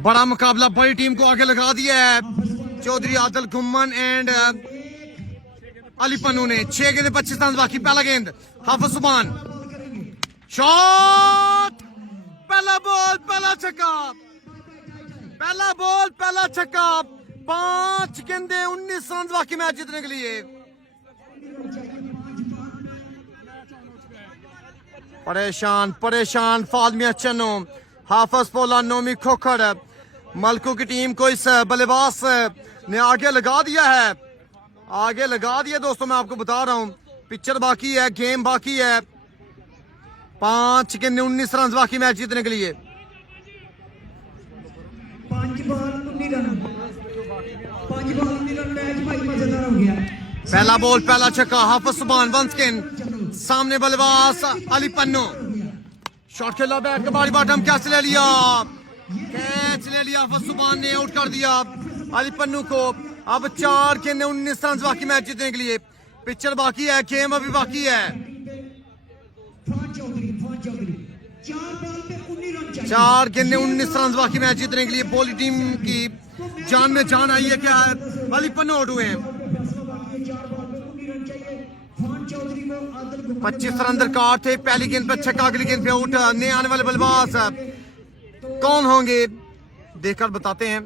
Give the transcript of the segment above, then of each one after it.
बड़ा मुकाबला, बड़ी टीम को आगे लगा दिया है चौधरी आदिल गुम्मन एंड अली पन्नू ने। 6 गेंद 25 रन बाकी। पहला गेंद हाफिज सुभान, शॉट, पहला बॉल पहला छक्का, पहला बॉल पहला छक्का। 5 गेंदे 19 रन बाकी मैच जीतने के लिए। परेशान परेशान फादमिया चन्नो, हाफिज पोला, नोमी खोखर, मलकू की टीम को इस बल्लेबाज ने आगे लगा दिया है, आगे लगा दिया दोस्तों। मैं आपको बता रहा हूं पिक्चर बाकी है, गेम बाकी है। 5 गेंद 19 रन बाकी मैच जीतने के लिए। 5 ball 19 run, 5 ball 19 run match भाई मजेदार हो गया। पहला बॉल पहला छक्का, हाफिज सुभान वंस गेंद, सामने बल्लेबाज अली पन्नू, शॉट खेला बैट कबाड़ी बॉटम, कैच ले लिया, कैच ले लिया। हाफिज सुभान ने आउट कर दिया अली पन्नू को। अब 4 गेंद 19 रन बाकी मैच जीतने के लिए। पिक्चर बाकी है, गेम अभी बाकी है। 4 गेंद 19 रन बाकी मैच जीतने के लिए। बोली टीम की जान में जान आई है क्या? अली पन्नू आउट हुए हैं। 25 रन दरकार थे। पहली गेंद पर छक्का, अगली गेंद पे आउट। नए आने वाले बल्लेबाज कौन होंगे देखकर बताते हैं।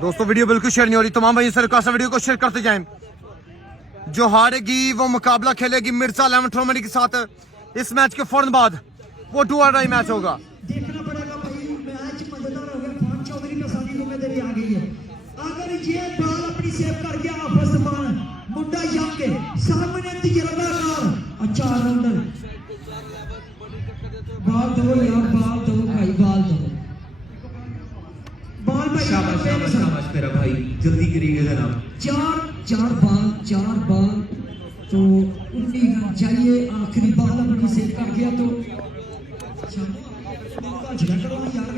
दोस्तों वीडियो बिल्कुल शेयर नहीं हो रही, तमाम भाई से रिक्वेस्ट है वीडियो को शेयर करते जाएं। जो हारेगी वो मुकाबला खेलेगी मिर्जा 11 टॉर्नामेंट के साथ। इस मैच के फौरन बाद वो 2 और 2 मैच होगा। देखना पड़ेगा भाई, मैच मजेदार हो गया। खान चौधरी का सारी जिम्मेदारी आ गई है। अगर ये बॉल अपनी सेव कर गया हाफिज सुभान, मुंडा यंग के सामने तजर्बाकार, अच्छा रनर, बॉल दो यार, बॉल दो भाई, बॉल दो, बॉल भाई। शाबाश शाबाश शाबाश मेरा भाई, जल्दी करिएगा जनाब। 4 बॉल तो 19 रन चाहिए। आखिरी बॉल अपनी सेव कर गया तो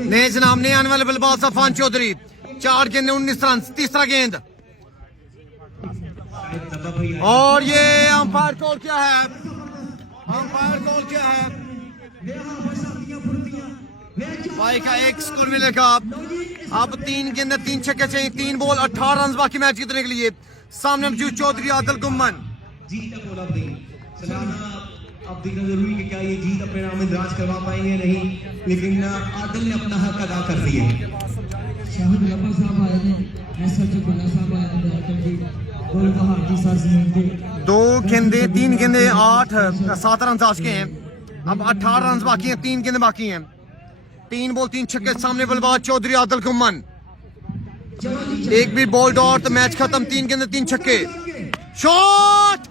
नए जनाब, नए आने वाले बल्लेबाज अफान चौधरी। 4 गेंद 19 रन। तीसरा गेंद और ये अंपायर कॉल क्या है? अंपायर कॉल क्या है? भाई का एक स्कोर मिलेगा। अब 3 गेंद 3 छक्के चाहिए। 3 बॉल 18 रन बाकी मैच जीतने के लिए। सामने मौजूद चौधरी आदिल गुम्मन। जीत बोला भाई सलाना, अब देखना जरूरी है क्या ये जीत अपने नाम में दराज करवा पाएंगे नहीं, लेकिन आदिल ने अपना हक अदा कर दिया। शाहिद लबर साहब आए हैं, एसएच गुल्ला साहब आए हैं, डायरेक्टर जी गोल बहार जी सर समेत के 2 गेंदे 3 गेंदे 8 7 रन आज के हैं। अब 18 रन बाकी हैं। 3 गेंदे बाकी हैं। 3 बॉल 3 छक्के। सामने बल्लेबाज चौधरी आदिल गुम्मन। एक भी बॉल डॉट, मैच खत्म। 3 गेंदे 3 छक्के, शॉट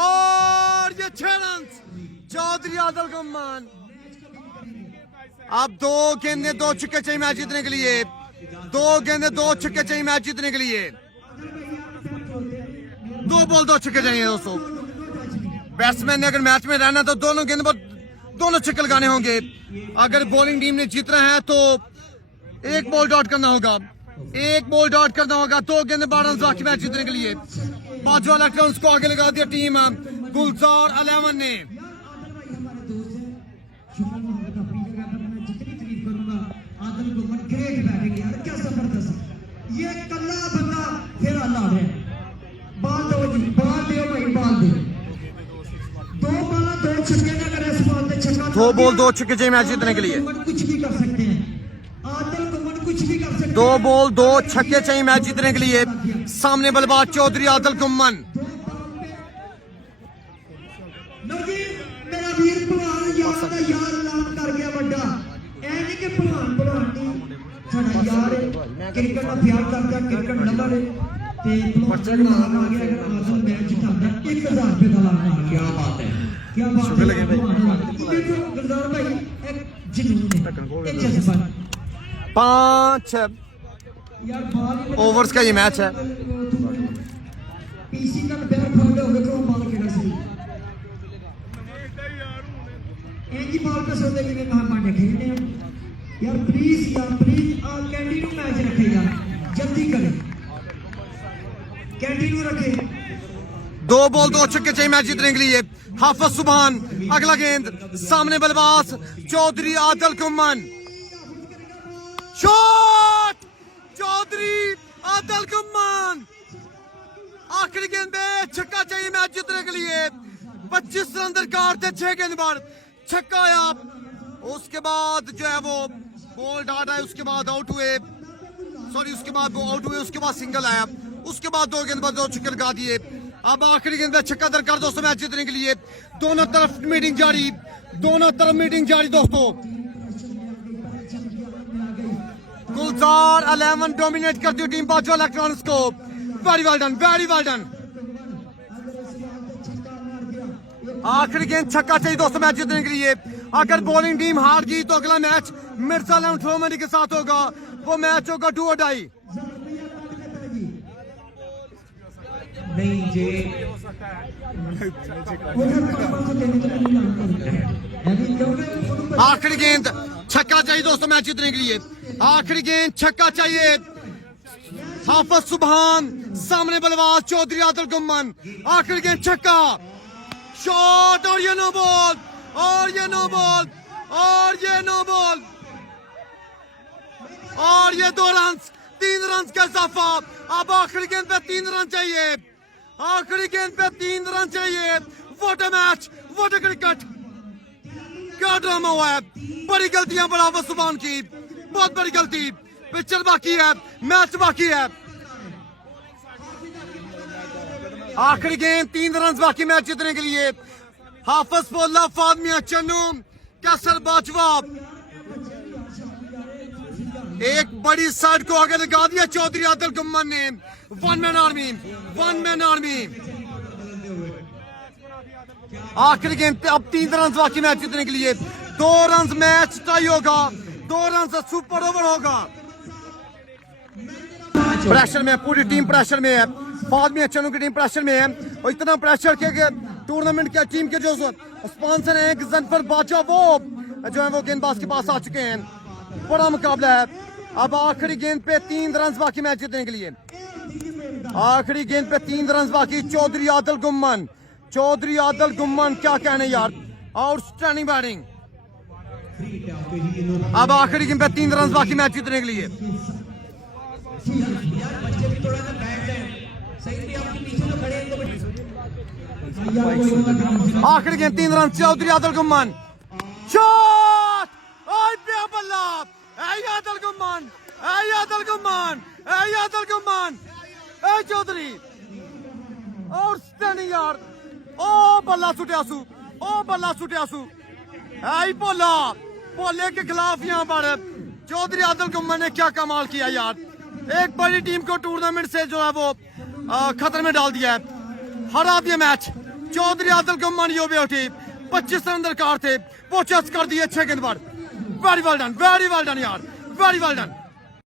और ये 6 रन चौधरी आदिल गुम्मन। अब 2 गेंदे 2 छक्के चाहिए मैच जीतने के लिए। 2 गेंदे 2 छक्के चाहिए मैच जीतने के लिए। 2 बॉल 2 छक्के चाहिए दोस्तों। बैट्समैन ने अगर मैच में रहना तो दोनों गेंद पर दोनों छक्के लगाने होंगे। अगर बॉलिंग टीम ने जीतना है तो 1 बॉल डॉट करना होगा। 1 बॉल डॉट करना होगा। 2 गेंद 12 रन बाकी मैच जीतने के लिए। पांचवा इलेक्ट्रॉन्स को आगे लगा दिया टीम गुलजार 11 ने। आदिल गुम्मन ग्रेट बैटिंग यार, क्या जबरदस्त। ये कल्ला बंदा फिर अल्लाह है। बॉल दो जी, बॉल दो भाई, बॉल दो। 2 बॉल 2 छक्के ना करे इस बॉल पे छक्का। 2 बॉल 2 छक्के चाहिए मैच जीतने के लिए। कुछ भी कर सकते हैं आदिल गुम्मन, कुछ भी कर सकते हैं। 2 बॉल 2 छक्के चाहिए मैच जीतने के लिए। सामने बल्लेबाज चौधरी आदिल गुम्मन। मेरा वीर भलवान यार दा यार नाम कर गया बड़ा। ऐ नहीं कि भलवान नहीं, साडा यार है, क्रिकेट का प्यार करदा, क्रिकेट लवर है ते भलवान नाम आ गया। अगर आदिल मैच जिताता 1000 रुपए का लाभ आ गया। क्या बात है, क्या बात है। देखो गुलजार भाई एक जुनून है, एक जज्बा। 5 यार बॉल ओवर्स का ये मैच है। पीसी का बैट फाड़ हो गया, बॉल केड़ा सही एक ही बॉल पे सोते कि कहां पांडे खेलने हैं यार। प्लीज कैंडी नु मैच रखे यार, जल्दी करें, कैंडी नु रखे। 2 बॉल 2 छक्के चाहिए मैच जीतने के लिए। हाफिज सुभान अगला गेंद सामने बल्लेबाज चौधरी आदिल कुम्मन, शॉट चौधरी आदिल कुम्मन। आखिरी गेंद में छक्का चाहिए मैच जीतने के लिए। 25 रन दरकार थे 6 गेंद बाद छक्का आया। उसके बाद जो है वो बॉल डाटा है, उसके बाद आउट हुए, सॉरी उसके बाद वो आउट हुए, उसके बाद सिंगल आया, उसके बाद 2 गेंद बाद 2 छक्के लगा दिए। अब आखिरी गेंद में छक्का दरकार दोस्तों मैच जीतने के लिए। दोनों तरफ मीटिंग जारी, दोनों तरफ मीटिंग जारी दोस्तों। गुलजार 11 डोमिनेट करती हुई टीम बाजवा इलेक्ट्रॉनिक्स को। Very well done, very well done. आखिरी गेंद छक्का चाहिए दोस्तों मैच जीतने के लिए। अगर बॉलिंग टीम हार गई तो अगला मैच मिर्जा लम्फोमनी के साथ होगा, वो मैच होगा डू और डाई। नहीं जे आखिरी गेंद छक्का चाहिए दोस्तों मैच जीतने के लिए। आखिरी गेंद छक्का चाहिए। हाफिज सुभान सामने बल्लेबाज चौधरी आदिल कुम्मन। आखिरी गेंद छक्का, शॉट और ये नो बॉल, और ये नो बॉल, और ये नो बॉल, और ये 2 रन, 3 रन का इजाफा। अब आखिरी गेंद पे 3 रन चाहिए, आखिरी गेंद पे 3 रन चाहिए। What a match, what a cricket, क्या ड्रामा हुआ है। बड़ी गलतियां बराबर सुभान की, बहुत बड़ी गलती। पिक्चर बाकी है, मैच बाकी है। आखिरी गेंद 3 रन बाकी मैच जीतने के लिए। हाफिज बोला फादमिया चन्नू कैसर बाजवा एक बड़ी साइड को आगे लगा दिया चौधरी आदिल कुम्मन ने। 1 मैन आर्मी, 1 मैन आर्मी। आखिरी गेंद पे अब 3 रन बाकी मैच जीतने के लिए। 2 रन मैच टाई होगा, 2 रन से सुपर ओवर होगा। प्रेशर में पूरी टीम प्रेशर में है। फादमिया चन्नू की टीम प्रेशर में है, और इतना प्रेशर के टूर्नामेंट के टीम के जो स्पॉन्सर हैं गजनफर बादशाह वो जो है वो गेंदबाज के पास आ चुके हैं। बड़ा मुकाबला है। अब आखिरी गेंद पे 3 रन बाकी मैच जीतने के लिए। आखिरी गेंद पे 3 रन बाकी। चौधरी आदिल कुम्मन, चौधरी आदिल कुम्मन क्या कहने यार, आउटस्टैंडिंग बैटिंग। अब आखिरी गेंद पे 3 रन बाकी मैच जीतने के लिए। आखिरी गेंद 3 रन चौधरी आदिल कुम्मन, शॉट ओए पे बल्ला, ए आदिल कुम्मन, ए आदिल कुम्मन, ए आदिल कुम्मन, ए चौधरी आउटस्टैंडिंग यार। ओ बल्ला सुटियासू, ओ बल्ला सुटियासू, आई बोला बोले के खिलाफ यहाँ पर चौधरी आदिल कुम्मन ने क्या कमाल किया यार। एक बड़ी टीम को टूर्नामेंट से जो है वो खतरे में डाल दिया है, हरा दिया मैच। चौधरी आदिल कुम्मन यो भी उठी, 25 रन दरकार थे, वो चेस कर दिए 6 गेंद बाद। Very well done, very well done यार, वेरी वेल डन।